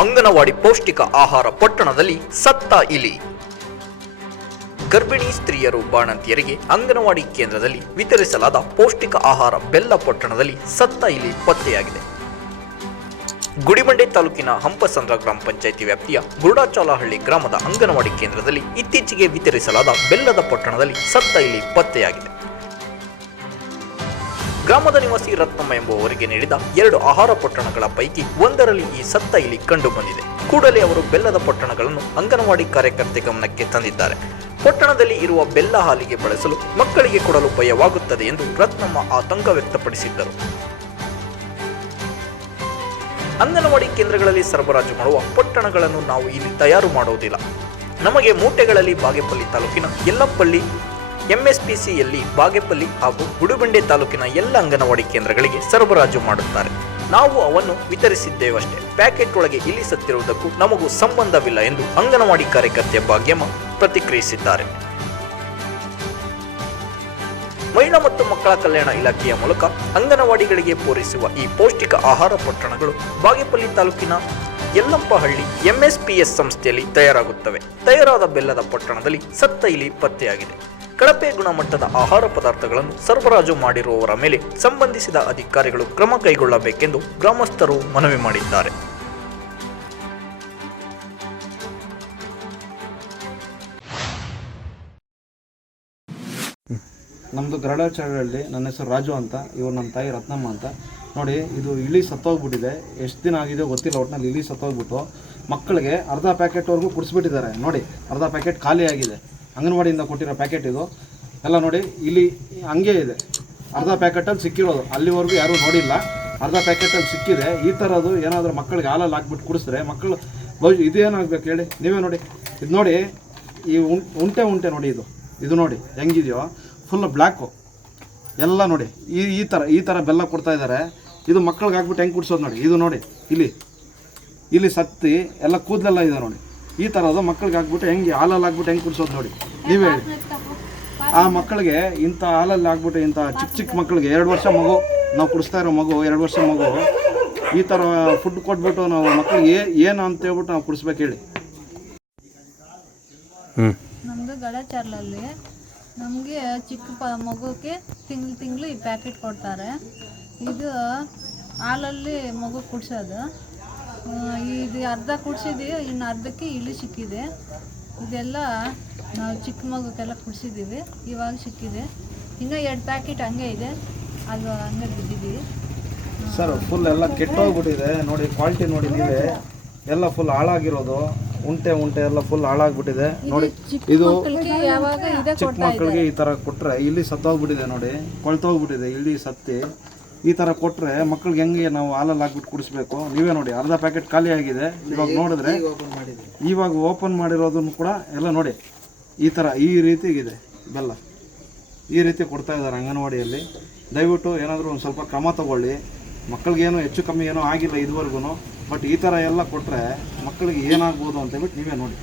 ಅಂಗನವಾಡಿ ಪೌಷ್ಟಿಕ ಆಹಾರ ಪೊಟ್ಟಣದಲ್ಲಿ ಸತ್ತ ಇಲಿ. ಗರ್ಭಿಣಿ ಸ್ತ್ರೀಯರು ಬಾಣಂತಿಯರಿಗೆ ಅಂಗನವಾಡಿ ಕೇಂದ್ರದಲ್ಲಿ ವಿತರಿಸಲಾದ ಪೌಷ್ಟಿಕ ಆಹಾರ ಬೆಲ್ಲ ಪೊಟ್ಟಣದಲ್ಲಿ ಸತ್ತ ಇಲಿ ಪತ್ತೆಯಾಗಿದೆ. ಗುಡಿಬಂಡೆ ತಾಲೂಕಿನ ಹಂಪಸಂದ್ರ ಗ್ರಾಮ ಪಂಚಾಯಿತಿ ವ್ಯಾಪ್ತಿಯ ಗುರುಡಾಚಾಲಹಳ್ಳಿ ಗ್ರಾಮದ ಅಂಗನವಾಡಿ ಕೇಂದ್ರದಲ್ಲಿ ಇತ್ತೀಚೆಗೆ ವಿತರಿಸಲಾದ ಬೆಲ್ಲದ ಪೊಟ್ಟಣದಲ್ಲಿ ಸತ್ತ ಇಲಿ ಪತ್ತೆಯಾಗಿದೆ. ಗ್ರಾಮದ ನಿವಾಸಿ ರತ್ನಮ್ಮ ಎಂಬುವವರಿಗೆ ನೀಡಿದ ಎರಡು ಆಹಾರ ಪೊಟ್ಟಣಗಳ ಪೈಕಿ ಒಂದರಲ್ಲಿ ಈ ಸತ್ತ ಇಲಿ ಕಂಡು ಬಂದಿದೆ. ಕೂಡಲೇ ಅವರು ಬೆಲ್ಲದ ಪೊಟ್ಟಣಗಳನ್ನು ಅಂಗನವಾಡಿ ಕಾರ್ಯಕರ್ತೆ ಗಮನಕ್ಕೆ ತಂದಿದ್ದಾರೆ. ಪೊಟ್ಟಣದಲ್ಲಿ ಇರುವ ಬೆಲ್ಲ ಹಾಲಿಗೆ ಬಳಸಲು ಮಕ್ಕಳಿಗೆ ಕೊಡಲು ಭಯವಾಗುತ್ತದೆ ಎಂದು ರತ್ನಮ್ಮ ಆತಂಕ ವ್ಯಕ್ತಪಡಿಸಿದ್ದರು. ಅಂಗನವಾಡಿ ಕೇಂದ್ರಗಳಲ್ಲಿ ಸರಬರಾಜು ಮಾಡುವ ಪೊಟ್ಟಣಗಳನ್ನು ನಾವು ಇಲ್ಲಿ ತಯಾರು ಮಾಡುವುದಿಲ್ಲ. ನಮಗೆ ಮೂಟೆಗಳಲ್ಲಿ ಬಾಗೇಪಲ್ಲಿ ತಾಲೂಕಿನ ಯಲ್ಲಪ್ಪಳ್ಳಿ ಎಂಎಸ್ಪಿಸಿಯಲ್ಲಿ ಬಾಗೇಪಲ್ಲಿ ಹಾಗೂ ಗುಡುಬಂಡೆ ತಾಲೂಕಿನ ಎಲ್ಲ ಅಂಗನವಾಡಿ ಕೇಂದ್ರಗಳಿಗೆ ಸರಬರಾಜು ಮಾಡುತ್ತಾರೆ. ನಾವು ಅವನ್ನು ವಿತರಿಸಿದ್ದೇವಷ್ಟೇ. ಪ್ಯಾಕೆಟ್ ಒಳಗೆ ಇಲ್ಲಿ ಸತ್ತಿರುವುದಕ್ಕೂ ನಮಗೂ ಸಂಬಂಧವಿಲ್ಲ ಎಂದು ಅಂಗನವಾಡಿ ಕಾರ್ಯಕರ್ತೆ ಭಾಗ್ಯಮ್ಮ ಪ್ರತಿಕ್ರಿಯಿಸಿದ್ದಾರೆ. ಮಹಿಳಾ ಮತ್ತು ಮಕ್ಕಳ ಕಲ್ಯಾಣ ಇಲಾಖೆಯ ಮೂಲಕ ಅಂಗನವಾಡಿಗಳಿಗೆ ಪೂರೈಸುವ ಈ ಪೌಷ್ಟಿಕ ಆಹಾರ ಪೊಟ್ಟಣಗಳು ಬಾಗೇಪಲ್ಲಿ ತಾಲೂಕಿನ ಯಲ್ಲಂಪಹಳ್ಳಿ ಎಂಎಸ್ಪಿಎಸ್ ಸಂಸ್ಥೆಯಲ್ಲಿ ತಯಾರಾಗುತ್ತವೆ. ತಯಾರಾದ ಬೆಲ್ಲದ ಪೊಟ್ಟಣದಲ್ಲಿ ಸತ್ತ ಇಲಿ ಪತ್ತೆಯಾಗಿದೆ. ಕಳಪೆ ಗುಣಮಟ್ಟದ ಆಹಾರ ಪದಾರ್ಥಗಳನ್ನು ಸರಬರಾಜು ಮಾಡಿರುವವರ ಮೇಲೆ ಸಂಬಂಧಿಸಿದ ಅಧಿಕಾರಿಗಳು ಕ್ರಮ ಕೈಗೊಳ್ಳಬೇಕೆಂದು ಗ್ರಾಮಸ್ಥರು ಮನವಿ ಮಾಡಿದ್ದಾರೆ. ನಮ್ಮದು ಗರಡಾಚಾರ್ಯಲ್ಲಿ ನನ್ನ ಹೆಸರು ರಾಜು ಅಂತ, ಇವರು ನನ್ನ ತಾಯಿ ರತ್ನಮ್ಮ ಅಂತ. ನೋಡಿ, ಇದು ಇಳಿ ಸತ್ತೋಗ್ಬಿಟ್ಟಿದೆ. ಎಷ್ಟು ದಿನ ಆಗಿದೆ ಗೊತ್ತಿಲ್ಲ ಒಟ್ಟಿನಲ್ಲಿ ಇಳಿ ಸತ್ತೋಗ್ಬಿಟ್ಟು ಮಕ್ಕಳಿಗೆ ಅರ್ಧ ಪ್ಯಾಕೆಟ್ವರೆಗೂ ಕುಡಿಸ್ಬಿಟ್ಟಿದ್ದಾರೆ. ನೋಡಿ, ಅರ್ಧ ಪ್ಯಾಕೆಟ್ ಖಾಲಿ ಆಗಿದೆ. ಅಂಗನವಾಡಿಯಿಂದ ಕೊಟ್ಟಿರೋ ಪ್ಯಾಕೆಟ್ ಇದು. ಎಲ್ಲ ನೋಡಿ, ಇಲ್ಲಿ ಹಂಗೆ ಇದೆ. ಅರ್ಧ ಪ್ಯಾಕೆಟಲ್ಲಿ ಸಿಕ್ಕಿರೋದು. ಅಲ್ಲಿವರೆಗೂ ಯಾರೂ ನೋಡಿಲ್ಲ. ಅರ್ಧ ಪ್ಯಾಕೆಟಲ್ಲಿ ಸಿಕ್ಕಿದೆ. ಈ ಥರದ್ದು ಏನಾದರೂ ಮಕ್ಕಳಿಗೆ ಹಾಲಲ್ಲಿ ಹಾಕ್ಬಿಟ್ಟು ಕುಡಿಸಿದ್ರೆ ಮಕ್ಕಳು ಭವಿಷ್ಯ ಇದೇನಾಗಬೇಕು ಹೇಳಿ? ನೀವೇ ನೋಡಿ. ಇದು ನೋಡಿ, ಈ ಉಂಟೆ ಉಂಟೆ ನೋಡಿ ಇದು. ಇದು ನೋಡಿ, ಹೆಂಗಿದೆಯೋ? ಫುಲ್ ಬ್ಲ್ಯಾಕು ಎಲ್ಲ ನೋಡಿ, ಈ ಈ ಥರ ಈ ಥರ ಬೆಲ್ಲ ಕೊಡ್ತಾ ಇದ್ದಾರೆ. ಇದು ಮಕ್ಕಳಿಗೆ ಹಾಕ್ಬಿಟ್ಟು ಹೆಂಗೆ ಕುಡಿಸೋದು ನೋಡಿ. ಇದು ನೋಡಿ, ಇಲ್ಲಿ. ಇಲ್ಲಿ ಸತ್ತಿ, ಎಲ್ಲ ಕೂದಲೆಲ್ಲ ಇದೆ ನೋಡಿ. ಈ ಥರದ್ದು ಮಕ್ಕಳಿಗೆ ಹಾಕ್ಬಿಟ್ಟು ಹೆಂಗೆ ಹಾಲಲ್ಲಿ ಹಾಕ್ಬಿಟ್ಟು ಹೆಂಗೆ ಕುಡಿಸೋದು ನೋಡಿ. ನೀವು ಹೇಳಿ. ಆ ಮಕ್ಕಳಿಗೆ ಇಂಥ ಹಾಲಲ್ಲಿ ಹಾಕ್ಬಿಟ್ಟು ಇಂಥ ಚಿಕ್ಕ ಚಿಕ್ಕ ಮಕ್ಕಳಿಗೆ ಎರಡು ವರ್ಷ ಮಗು ನಾವು ಕುಡಿಸ್ತಾ ಇರೋ ಮಗು ಎರಡು ವರ್ಷ ಮಗು ಈ ಥರ ಫುಡ್ ಕೊಟ್ಬಿಟ್ಟು ನಾವು ಮಕ್ಕಳಿಗೆ ಏ- ಏನು ಅಂತ ಹೇಳ್ಬಿಟ್ಟು ನಾವು ಕುಡಿಸ್ಬೇಕು ಹೇಳಿ. ನಮ್ಮದು ಗಡಚಾರ್ಲಲ್ಲಿ ನಮಗೆ ಚಿಕ್ಕ ಪ ಮಗುಗೆ ತಿಂಗ್ಳು ತಿಂಗಳು ಈ ಪ್ಯಾಕೆಟ್ ಕೊಡ್ತಾರೆ. ಇದು ಹಾಲಲ್ಲಿ ಮಗು ಕುಡ್ಸೋದು. ಇದು ಅರ್ಧ ಕುಡಿಸಿದ್ವಿ ಇನ್ನು ಅರ್ಧಕ್ಕೆ ಇಳಿ ಸಿಕ್ಕಿದೆ. ಇದೆಲ್ಲ ನಾವು ಚಿಕ್ಕ ಮಗುಕ್ಕೆಲ್ಲ ಕುಡ್ಸಿದ್ದೀವಿ ಇವಾಗ ಸಿಕ್ಕಿದೆ. ಇನ್ನೂ ಎರಡು ಪ್ಯಾಕೆಟ್ ಹಂಗೆ ಇದೆ ಅದು ಹಂಗೆ ಬಿದ್ದಿದ್ದೀವಿ. ಸರ್ ಫುಲ್ ಎಲ್ಲ ಕೆಟ್ಟೋಗ್ಬಿಟ್ಟಿದೆ. ನೋಡಿ ಕ್ವಾಲಿಟಿ ನೋಡಿ ನೀವೇ. ಎಲ್ಲ ಫುಲ್ ಹಾಳಾಗಿರೋದು. ಉಂಟೆ ಉಂಟೆ ಎಲ್ಲ ಫುಲ್ ಹಾಳಾಗ್ಬಿಟ್ಟಿದೆ. ನೋಡಿ ಇದು ಚಿಕ್ಕ ಮಕ್ಕಳಿಗೆ ಈ ಥರ ಕೊಟ್ಟರೆ ಇಲ್ಲಿ ಸತ್ತೋಗ್ಬಿಟ್ಟಿದೆ ನೋಡಿ. ಕೊಳ್ತೋಗ್ಬಿಟ್ಟಿದೆ ಇಲ್ಲಿ ಸತ್ತಿ. ಈ ಥರ ಕೊಟ್ಟರೆ ಮಕ್ಳಿಗೆ ಹೆಂಗೆ ನಾವು ಹಾಲಲ್ಲಿ ಹಾಕ್ಬಿಟ್ಟು ಕುಡಿಸ್ಬೇಕು? ನೀವೇ ನೋಡಿ ಅರ್ಧ ಪ್ಯಾಕೆಟ್ ಖಾಲಿ ಆಗಿದೆ. ಇವಾಗ ನೋಡಿದ್ರೆ ಇವಾಗ ಓಪನ್ ಮಾಡಿರೋದನ್ನು ಕೂಡ ಎಲ್ಲ ನೋಡಿ. ಈ ಥರ ಈ ರೀತಿಗಿದೆ ಬೆಲ್ಲ. ಈ ರೀತಿ ಕೊಡ್ತಾ ಇದ್ದಾರೆ ಅಂಗನವಾಡಿಯಲ್ಲಿ. ದಯವಿಟ್ಟು ಏನಾದರೂ ಒಂದು ಸ್ವಲ್ಪ ಕ್ರಮ ತಗೊಳ್ಳಿ. ಮಕ್ಕಳಿಗೇನು ಹೆಚ್ಚು ಕಮ್ಮಿ ಏನೂ ಆಗಿಲ್ಲ ಇದುವರೆಗೂ ಬಟ್ ಈ ಥರ ಎಲ್ಲ ಕೊಟ್ಟರೆ ಮಕ್ಕಳಿಗೆ ಏನಾಗ್ಬೋದು ಅಂತ ಹೇಳ್ಬಿಟ್ಟು ನೀವೇ ನೋಡಿ.